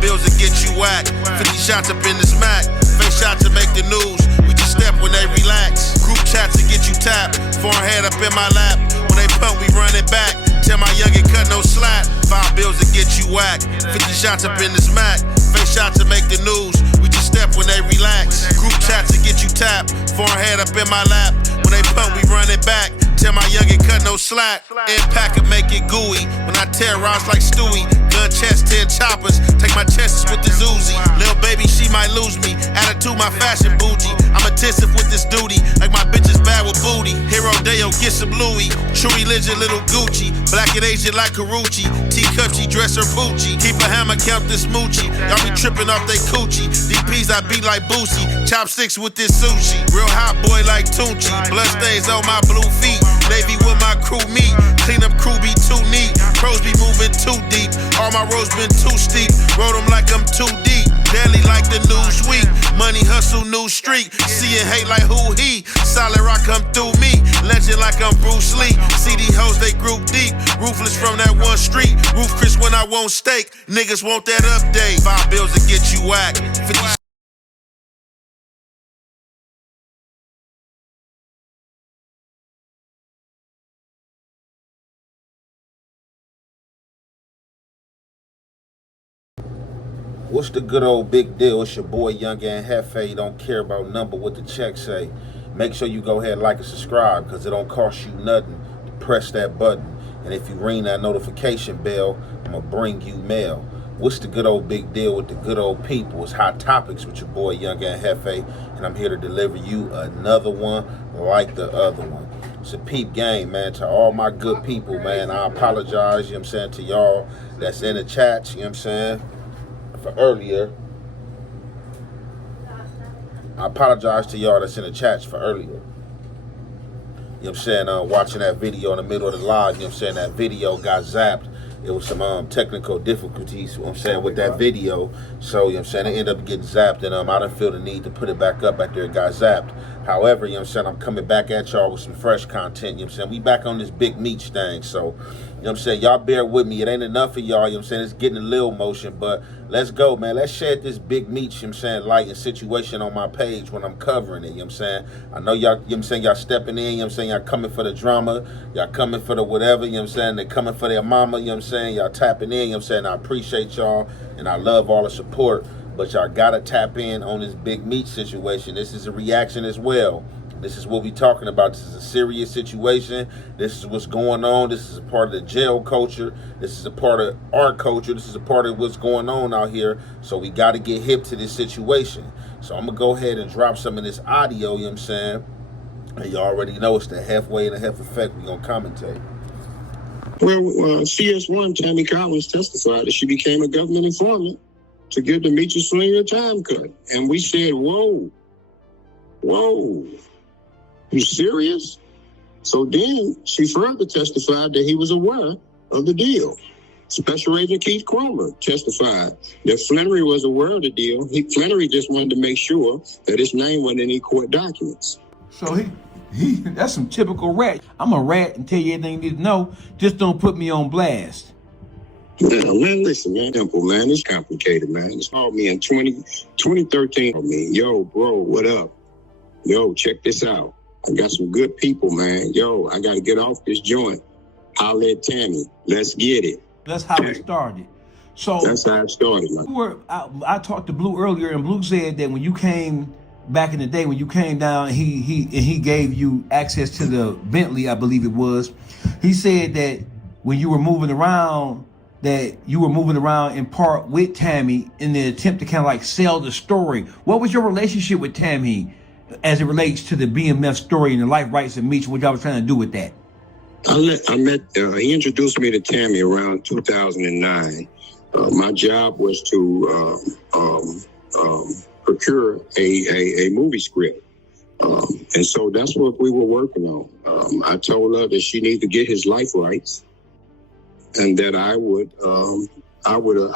bills to get you whacked. 50 shots up in this Mac. Face shots to make the news. We just step when they relax. Group chats to get you tapped. Foreign head up in my lap. When they pump, we run it back. Tell my youngin' cut no slack. 5 bills to get you whacked. 50 shots up in this Mac. Face shots to make the news. We just step when they relax. Group chats to get you tapped. Foreign head up in my lap. When they pump, we run it back. Tell my youngin' cut no slack. Impact and make it gooey. When I terrorize like Stewie. Gun chest, 10 choppers. Take my chances with this Uzi. Lil' baby, she might lose me. Attitude, my fashion bougie. I'm attentive with this duty. Like my bitch is bad with booty. Hero Deo, get some Louis. True religion, little Gucci. Black and Asian like Karuchi. Teacup, she dress her Poochie. Keep a hammer, count this Moochie. Y'all be tripping off they coochie. DPs, I beat like Boosie. Chopsticks with this sushi. Real hot boy like Tunchi. Blood stains on my blue feet. Navy with my crew meet. Clean up crew be too neat. Pros be moving too deep. All my roads been too steep. Rode them like I'm too deep. Daily like the news week. Money hustle, new street. See and hate like who he. Solid rock come through me. Legend like I'm Bruce Lee. See these hoes, they group deep. Ruthless from that one street. Roof Chris when I won't steak. Niggas want that update. 5 bills to get you whacked. 50 What's the good old big deal? It's your boy Young and Hefe. Don't care about number what the check say. Make sure you go ahead and like and subscribe because it don't cost you nothing to press that button. And if you ring that notification bell, I'm going to bring you mail. What's the good old big deal with the good old people? It's Hot Topics with your boy Young and Hefe. And I'm here to deliver you another one like the other one. It's a peep game, man. To all my good people, man, I apologize, you know what I'm saying, to y'all that's in the chat, you know what I'm saying, for earlier. I apologize to y'all that's in the chats for earlier. You know what I'm saying? Watching that video in the middle of the live, you know what I'm saying? That video got zapped. It was some technical difficulties, you know what I'm saying, with that video. So, you know what I'm saying, it ended up getting zapped, and I didn't feel the need to put it back up after it got zapped. However, you know what I'm saying, I'm coming back at y'all with some fresh content, you know what I'm saying. We back on this big meech thing, so, you know what I'm saying, y'all bear with me. It ain't enough of y'all, you know what I'm saying, it's getting a little motion, but let's go, man. Let's shed this big meech, you know what I'm saying, light and situation on my page when I'm covering it, you know what I'm saying. I know y'all, you know what I'm saying, y'all stepping in, you know what I'm saying, y'all coming for the drama, y'all coming for the whatever, you know what I'm saying, they coming for their mama, you know what I'm saying, y'all tapping in, you know what I'm saying. I appreciate y'all, and I love all the support, but y'all gotta tap in on this big meech situation. This is a reaction as well. This is what we talking about. This is a serious situation. This is what's going on. This is a part of the jail culture. This is a part of our culture. This is a part of what's going on out here. So we got to get hip to this situation. So I'm going to go ahead and drop some of this audio, you know what I'm saying? And you already know it's the halfway and a half effect. We're going to commentate. Well, CS1, Tammy Collins testified that she became a government informant to give the Meech Slinger a time cut. And we said, whoa, you serious? So then she further testified that he was aware of the deal. Special Agent Keith Cromer testified that Flannery was aware of the deal. Flannery just wanted to make sure that his name wasn't in any court documents. So he that's some typical rat. I'm a rat and tell you everything you need to know. Just don't put me on blast. Now, man, listen, man, simple, man. It's complicated, man. It's called me in 2013. I mean, yo, bro, what up? Yo, check this out. I got some good people, man. Yo, I got to get off this joint. Holla at Tammy. Let's get it. That's how it started. So that's how it started, man. I talked to Blue earlier, and Blue said that when you came back in the day, when you came down, he gave you access to the Bentley, I believe it was. He said that when you were moving around, that you were moving around in part with Tammy in the attempt to kind of like sell the story. What was your relationship with Tammy as it relates to the BMF story and the life rights of Meech, what y'all was trying to do with that? He introduced me to Tammy around 2009. My job was to procure a movie script. And so that's what we were working on. I told her that she needed to get his life rights and that I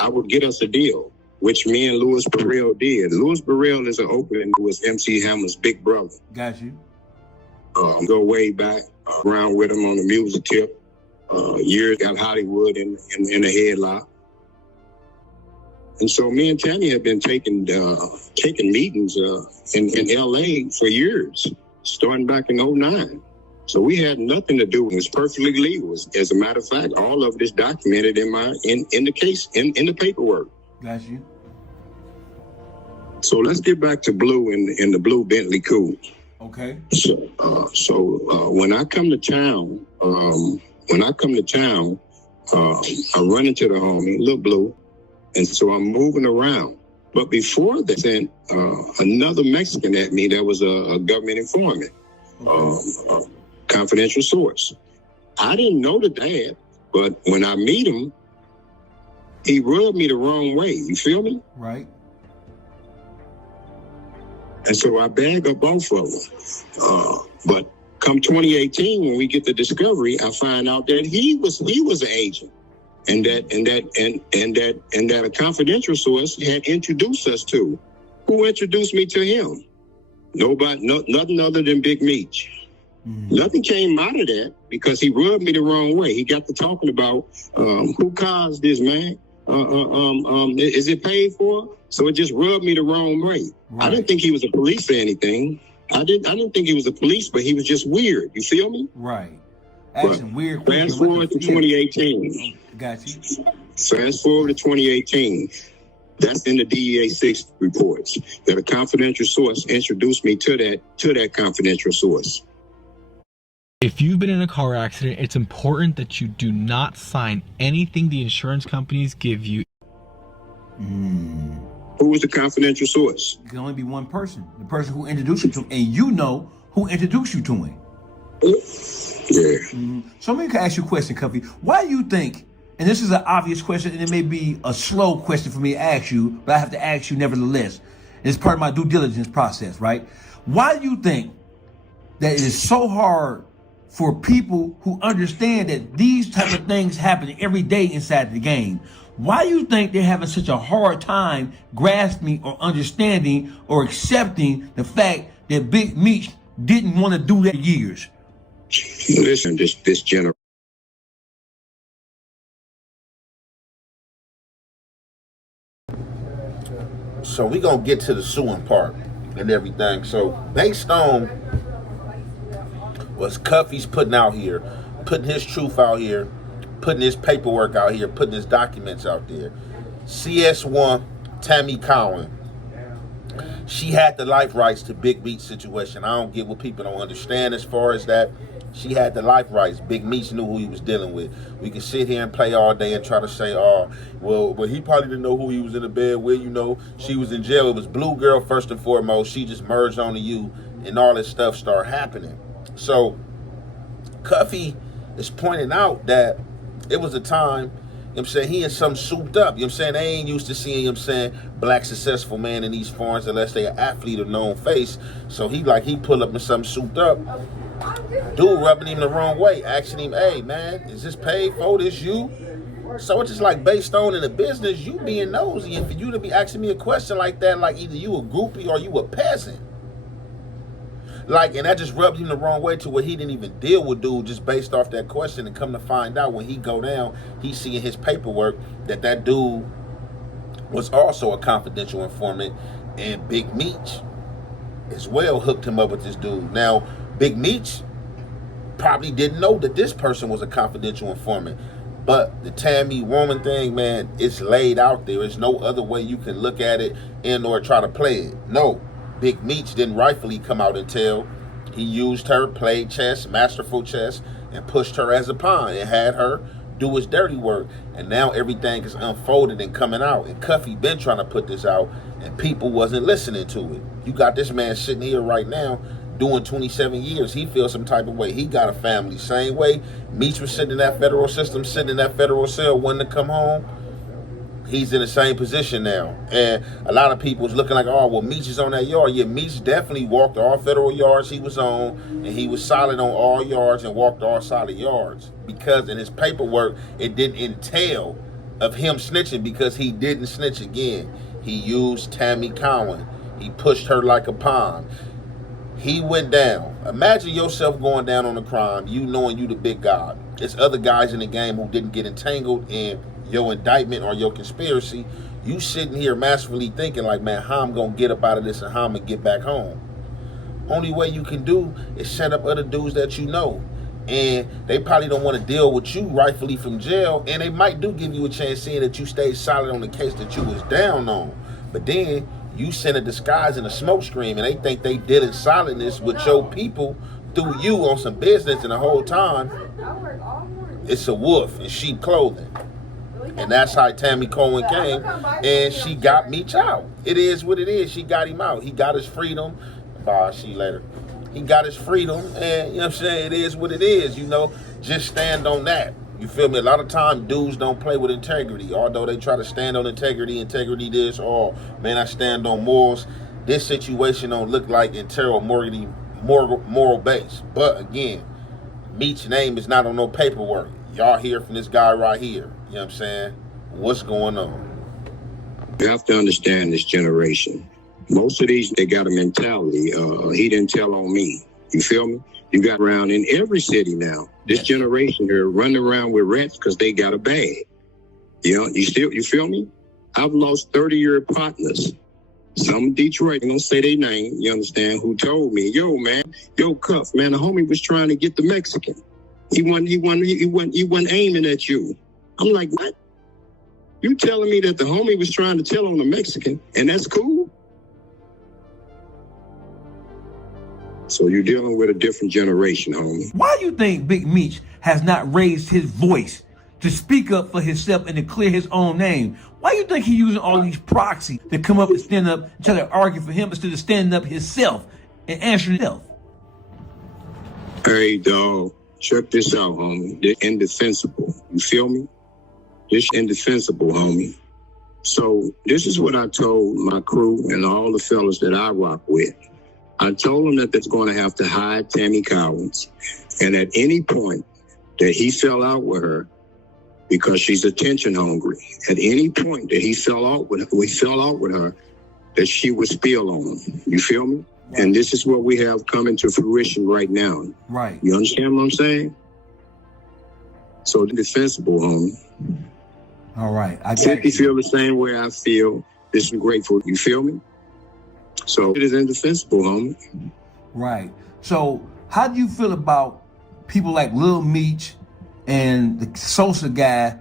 would get us a deal, which me and Louis Burrell did. Louis Burrell is an opening who was MC Hammer's big brother. Got you. Go way back, around with him on the music tip. Years got Hollywood in a headlock. And so me and Tammy had been taking meetings in LA for years, starting back in '09. So we had nothing to do. It was perfectly legal. As a matter of fact, all of it is documented in the case, in the paperwork. Got you. So let's get back to Blue in the blue Bentley coupe. Okay. So when I come to town, I run into the homie, Lil Blue, and so I'm moving around. But before that, sent another Mexican at me that was a government informant, confidential source. I didn't know the dad, but when I meet him, he rubbed me the wrong way. You feel me? Right. And so I bag up both of them. But come 2018, when we get the discovery, I find out that he was an agent, and that a confidential source had introduced us to. Who introduced me to him? Nothing other than Big Meech. Nothing came out of that because he rubbed me the wrong way. He got to talking about who caused this, man. Is it paid for? So it just rubbed me the wrong way. Right. I didn't think he was a police or anything. I didn't think he was a police, but he was just weird. You feel me? Right. Asking weird questions. Fast forward to 2018. Got you. Fast forward to 2018. That's in the DEA 6 reports that a confidential source introduced me to that confidential source. If you've been in a car accident, it's important that you do not sign anything the insurance companies give you. Who was the confidential source? It can only be one person. The person who introduced you to him, and you know who introduced you to him. Yeah. So let me ask you a question, Cuffy. Why do you think, and this is an obvious question, and it may be a slow question for me to ask you, but I have to ask you nevertheless. It's part of my due diligence process, right? Why do you think that it is so hard for people who understand that these type of things happen every day inside the game? Why do you think they're having such a hard time grasping or understanding or accepting the fact that Big Meech didn't want to do that for years? Listen, this generation. So we gonna get to the suing part and everything. So based on what Cuffy's putting out here, putting his truth out here, putting his paperwork out here, putting his documents out there. CS1, Tammy Cowan, she had the life rights to Big Meech situation. I don't get what people don't understand as far as that. She had the life rights. Big Meech knew who he was dealing with. We can sit here and play all day and try to say, oh, well, he probably didn't know who he was in the bed with. You know, she was in jail. It was Blue Girl first and foremost. She just merged onto you, and all this stuff started happening. So Cuffy is pointing out that it was a time, you know what I'm saying, he and some souped up, you know what I'm saying, they ain't used to seeing, you know what I'm saying, black successful man in these forums unless they an athlete or known face. So he pull up in something souped up, dude rubbing him the wrong way, asking him, hey man, is this paid for, this you? So it's just like based on in the business, you being nosy, and for you to be asking me a question like that, like either you a groupie or you a peasant. Like, and that just rubbed him the wrong way to where he didn't even deal with dude just based off that question, and come to find out when he go down, he see in his paperwork that dude was also a confidential informant, and Big Meech as well hooked him up with this dude. Now, Big Meech probably didn't know that this person was a confidential informant, but the Tammy woman thing, man, it's laid out there. There's no other way you can look at it and or try to play it. No. Big Meech didn't rightfully come out and tell. He used her, played chess, masterful chess, and pushed her as a pawn and had her do his dirty work. And now everything is unfolded and coming out. And Cuffy been trying to put this out, and people wasn't listening to it. You got this man sitting here right now doing 27 years. He feels some type of way. He got a family. Same way Meech was sitting in that federal system, sitting in that federal cell, wanting to come home. He's in the same position now. And a lot of people is looking like, oh, well, Meech is on that yard. Yeah, Meech definitely walked all federal yards he was on, and he was solid on all yards and walked all solid yards. Because in his paperwork, it didn't entail of him snitching, because he didn't snitch again. He used Tammy Cowan. He pushed her like a pawn. He went down. Imagine yourself going down on a crime, you knowing you the big god. There's other guys in the game who didn't get entangled in your indictment or your conspiracy. You sitting here masterfully thinking like, man, how I'm gonna get up out of this and how I'm gonna get back home. Only way you can do is set up other dudes that you know. And they probably don't want to deal with you rightfully from jail, and they might do give you a chance seeing that you stayed solid on the case that you was down on. But then you send a disguise and a smoke screen, and they think they did in solidness with your people through you on some business, and the whole time it's a wolf in sheep clothing. And that's how Tammy Cohen came, and she got Meech out. It is what it is. She got him out. He got his freedom. Bye, see you later. He got his freedom, and you know what I'm saying? It is what it is, you know. Just stand on that. You feel me? A lot of times dudes don't play with integrity, although they try to stand on integrity this, or man, I stand on morals. This situation don't look like internal moral base. But again, Meech's name is not on no paperwork. Y'all hear from this guy right here. You know what I'm saying? What's going on? You have to understand this generation. Most of these, they got a mentality. He didn't tell on me. You feel me? You got around in every city now. This generation here running around with rats because they got a bag. You know, you feel me? I've lost 30-year partners. Some Detroit, I'm gonna say their name, you understand, who told me, yo, Cuff, man, the homie was trying to get the Mexican. He wasn't aiming at you. I'm like, what? You telling me that the homie was trying to tell on the Mexican, and that's cool? So you're dealing with a different generation, homie. Why do you think Big Meech has not raised his voice to speak up for himself and to clear his own name? Why do you think he's using all these proxies to come up and stand up and try to argue for him instead of standing up himself and answering himself? Hey, dog, check this out, homie. They're indefensible. You feel me? This indefensible, homie. So this is what I told my crew and all the fellas that I rock with. I told him that that's going to have to hide Tammy Collins. And at any point that he fell out with her, because she's attention hungry, at any point that he fell out with her, that she would spill on him. You feel me? Right. And this is what we have coming to fruition right now. Right. You understand what I'm saying? So defensible, homie. All right. I If you feel the same way I feel, this is grateful. You feel me? So it is indefensible, homie. Right. So how do you feel about people like Lil Meech and the Sosa guy,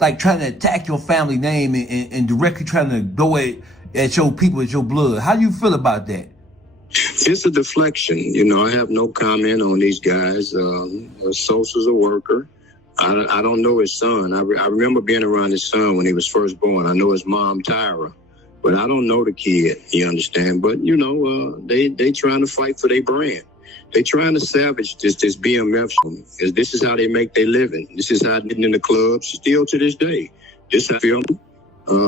like trying to attack your family name and directly trying to go at your people, at your blood? How do you feel about that? It's a deflection. You know, I have no comment on these guys. Sosa's a worker. I don't know his son. I remember being around his son when he was first born. I know his mom, Tyra. But I don't know the kid, you understand? But, you know, they trying to fight for their brand. They trying to savage this BMF. This is how they make their living. This is how they're getting in the clubs still to this day. This how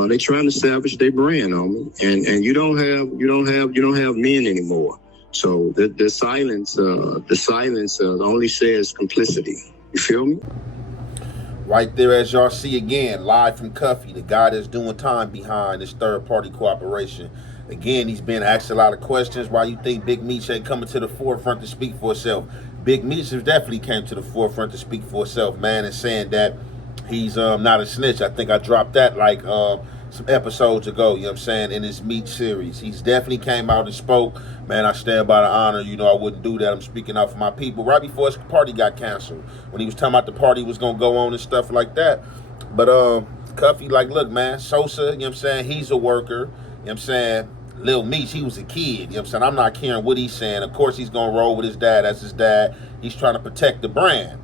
they trying to savage their brand, homie. And you don't have men anymore. So the silence only says complicity. You feel me? Right there, as y'all see again, live from Cuffy, the guy that's doing time behind this third-party cooperation. Again, he's been asked a lot of questions. Why you think Big Meech ain't coming to the forefront to speak for himself? Big Meech definitely came to the forefront to speak for himself, man, and saying that he's not a snitch. I think I dropped that like some episodes ago, you know what I'm saying, in his Meech series. He's definitely came out and spoke. Man, I stand by the honor. You know, I wouldn't do that. I'm speaking out for my people. Right before his party got canceled, when he was talking about the party was going to go on and stuff like that. But Cuffy, like, look, man, Sosa, you know what I'm saying, he's a worker. You know what I'm saying? Lil Meech, he was a kid. You know what I'm saying? I'm not caring what he's saying. Of course, he's going to roll with his dad. That's his dad. He's trying to protect the brand.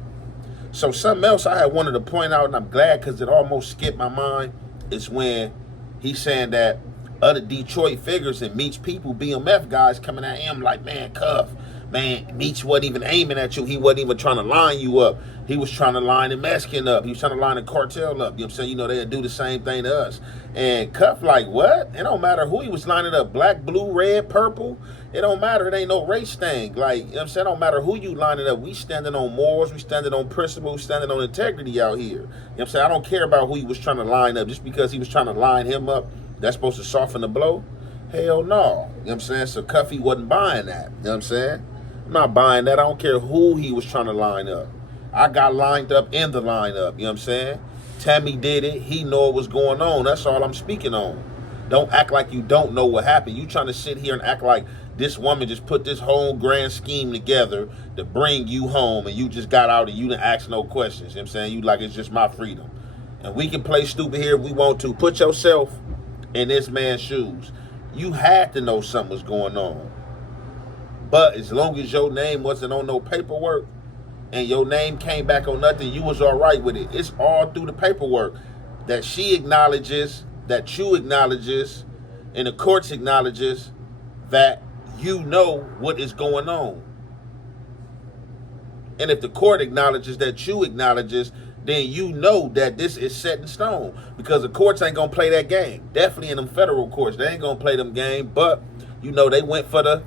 So something else I had wanted to point out, and I'm glad because it almost skipped my mind, is when he's saying that other Detroit figures and Meech people, BMF guys, coming at him like, man, Cuff, man, Meech wasn't even aiming at you. He wasn't even trying to line you up. He was trying to line the Mexican up. He was trying to line the cartel up. You know what I'm saying? You know, they'd do the same thing to us. And Cuff like, what? It don't matter who he was lining up, black, blue, red, purple. It don't matter. It ain't no race thing. Like, you know what I'm saying? It don't matter who you lining up. We standing on morals. We standing on principles. We standing on integrity out here. You know what I'm saying? I don't care about who he was trying to line up. Just because he was trying to line him up, that's supposed to soften the blow? Hell no. You know what I'm saying? So Cuffy wasn't buying that. You know what I'm saying? I'm not buying that. I don't care who he was trying to line up. I got lined up in the lineup. You know what I'm saying? Tammy did it. He know what's going on. That's all I'm speaking on. Don't act like you don't know what happened. You trying to sit here and act like this woman just put this whole grand scheme together to bring you home, and you just got out and you didn't ask no questions. You know what I'm saying? You like, it's just my freedom. And we can play stupid here if we want to. Put yourself in this man's shoes. You had to know something was going on. But as long as your name wasn't on no paperwork and your name came back on nothing, you was all right with it. It's all through the paperwork that she acknowledges, that you acknowledges, and the courts acknowledges that you know what is going on. And if the court acknowledges that you acknowledges, then you know that this is set in stone, because the courts ain't gonna play that game. Definitely in them federal courts, they ain't gonna play them game. But you know, they went for the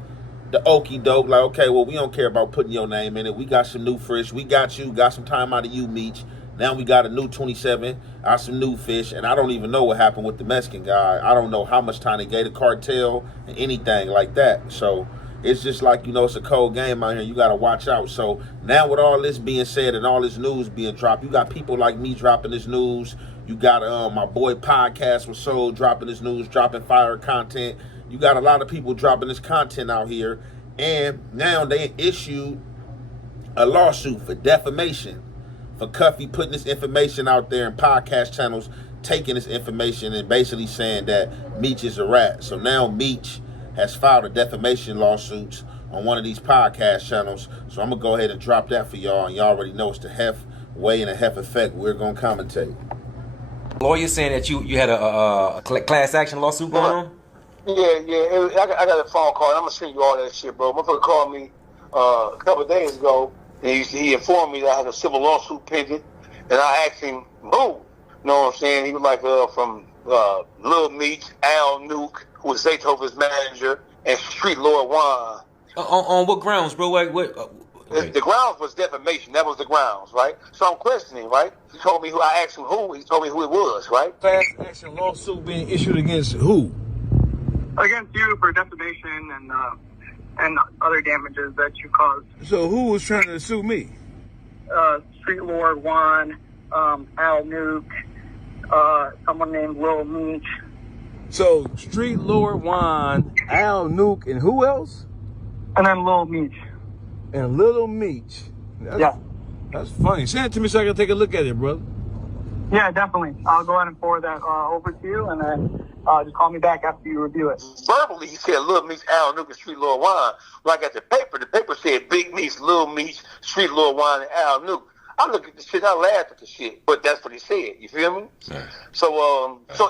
okie doke, like, okay, well, we don't care about putting your name in it. We got some new fish. We got you. Got some time out of you, Meech. Now we got a new 27, got some new fish, and I don't even know what happened with the Mexican guy. I don't know how much time they gave the cartel and anything like that. So it's just like, you know, it's a cold game out here. You got to watch out. So now with all this being said and all this news being dropped, you got people like me dropping this news. You got my boy Podcast with Soul dropping this news, dropping fire content. You got a lot of people dropping this content out here. And now they issued a lawsuit for defamation for Cuffy putting this information out there in podcast channels, taking this information and basically saying that Meech is a rat. So now Meech has filed a defamation lawsuit on one of these podcast channels. So I'm going to go ahead and drop that for y'all. And y'all already know it's the Hef Way and the Hef Effect. We're going to commentate. Lawyer saying that you had a class action lawsuit going on? Yeah. I got a phone call. And I'm going to send you all that shit, bro. Motherfucker called me a couple of days ago. And he informed me that I had a civil lawsuit pending. And I asked him, who? You know what I'm saying? He was like from Lil Meech, Al Nuke, who was Zaytoven's manager, and Street Lord Juan. On what grounds, bro? The grounds was defamation. That was the grounds, right? So I'm questioning, right? He told me who. I asked him who. He told me who it was, right? Class action lawsuit being issued against who? Against you for defamation and other damages that you caused. So who was trying to sue me? Street Lord Juan, Al Nuke, someone named Lil Meech. So Street Lord Juan, Al Nuke, and who else? And then Lil Meech. And Little Meech. That's funny. Send it to me so I can take a look at it, brother. Yeah, definitely. I'll go ahead and forward that over to you, and then just call me back after you review it. Verbally, he said Lil Meech, Al Nuke, and Street Lord Juan. When I got the paper said Big Meech, Lil Meech, Street Lord Juan, and Al Nuke. I looked at the shit, I laughed at the shit, but that's what he said. You feel me? Right. So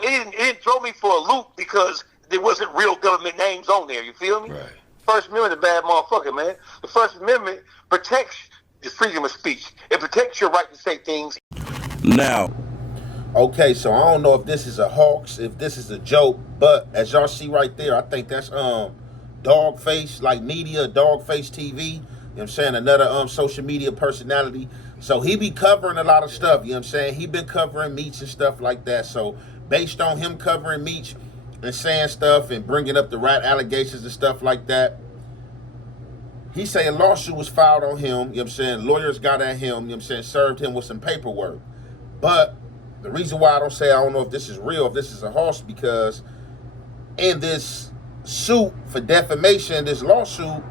it didn't throw me for a loop because there wasn't real government names on there. You feel me? Right. First Amendment, a bad motherfucker, man. The First Amendment protects the freedom of speech. It protects your right to say things. Now, okay, so I don't know if this is a hoax, if this is a joke, but as y'all see right there, I think that's Dogface, like media, Dogface TV. You know what I'm saying? Another social media personality. So he be covering a lot of stuff, you know what I'm saying? He been covering Meech and stuff like that. So based on him covering Meech and saying stuff and bringing up the rat allegations and stuff like that, he say a lawsuit was filed on him, you know what I'm saying? Lawyers got at him, you know what I'm saying? Served him with some paperwork. But the reason why I don't know if this is real, if this is a hoax, because in this suit for defamation, this lawsuit,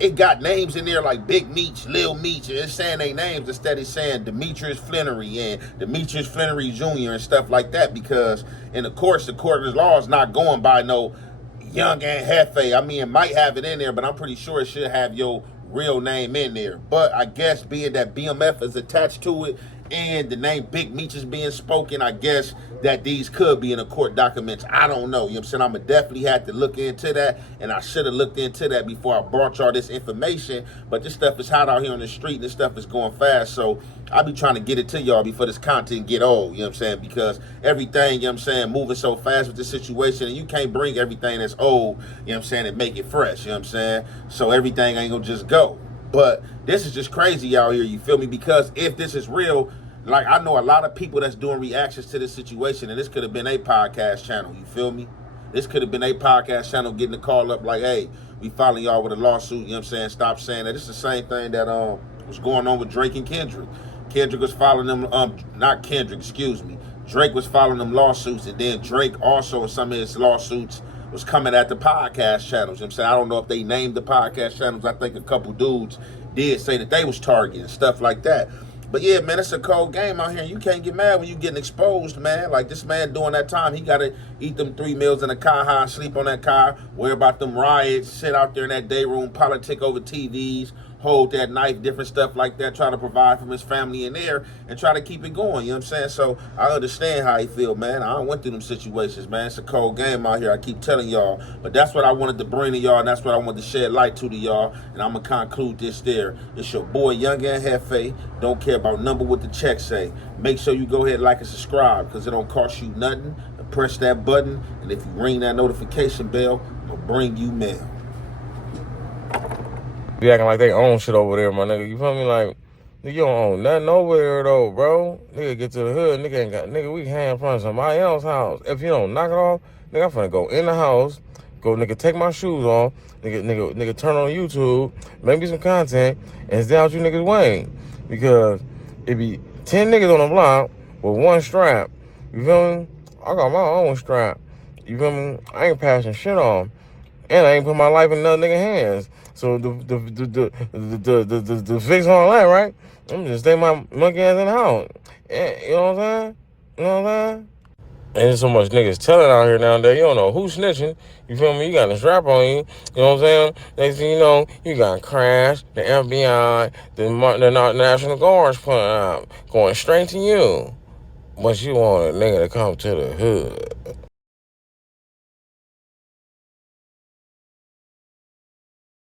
it got names in there like Big Meech, Lil Meech, and it's saying their names instead of saying Demetrius Flannery and Demetrius Flannery Jr. and stuff like that, because in the court of law is not going by no Young and Hefe. I mean, it might have it in there, but I'm pretty sure it should have your real name in there. But I guess being that BMF is attached to it and the name Big Meech is being spoken, I guess that these could be in the court documents. I don't know. You know what I'm saying? I'm going to definitely have to look into that, and I should have looked into that before I brought y'all this information. But this stuff is hot out here on the street, and this stuff is going fast. So I'll be trying to get it to y'all before this content get old, you know what I'm saying? Because everything, you know what I'm saying, moving so fast with this situation, and you can't bring everything that's old, you know what I'm saying, and make it fresh, you know what I'm saying? So everything ain't going to just go. But this is just crazy out here, you feel me? Because if this is real, like I know a lot of people that's doing reactions to this situation, and this could have been a podcast channel, you feel me? This could have been a podcast channel getting a call up like, hey, we following y'all with a lawsuit, you know what I'm saying? Stop saying that. This is the same thing that was going on with Drake and Kendrick. Kendrick was filing them, not Kendrick, excuse me. Drake was filing them lawsuits, and then Drake also in some of his lawsuits was coming at the podcast channels. You know what I'm saying? I don't know if they named the podcast channels. I think a couple dudes did say that they was targeting, stuff like that. But yeah, man, it's a cold game out here. You can't get mad when you getting exposed, man. Like this man during that time, he got to eat them 3 meals in a car, high, sleep on that car, worry about them riots, sit out there in that day room, politic over TVs, hold that knife, different stuff like that, try to provide for his family in there and try to keep it going, you know what I'm saying? So I understand how he feel, man. I went through them situations, man. It's a cold game out here, I keep telling y'all. But that's what I wanted to bring to y'all, and that's what I wanted to shed light to y'all. And I'm going to conclude this there. It's your boy, Young and Hefe. Don't care about number what the check say. Make sure you go ahead, like and subscribe, because it don't cost you nothing. And press that button, and if you ring that notification bell, it'll bring you mail. Be acting like they own shit over there, my nigga. You feel me? Like, nigga, you don't own nothing over there, though, bro. Nigga, get to the hood. Nigga ain't got, nigga, we hand in front of somebody else's house. If you don't knock it off, nigga, I'm finna go in the house, go, nigga, take my shoes off, nigga, turn on YouTube, make me some content, and stay out you niggas' way. Because it be 10 niggas on the block with one strap. You feel me? I got my own strap. You feel me? I ain't passing shit on. And I ain't put my life in another nigga hands. So the fix all that, right? I'm just stay my monkey ass in the house. You know what I'm saying? You know what I'm saying? And there's so much niggas telling out here nowadays. You don't know who's snitching. You feel me? You got a strap on you. You know what I'm saying? Next thing you know, you got Crash, the FBI, the National Guards pulling out, going straight to you. But you want a nigga to come to the hood.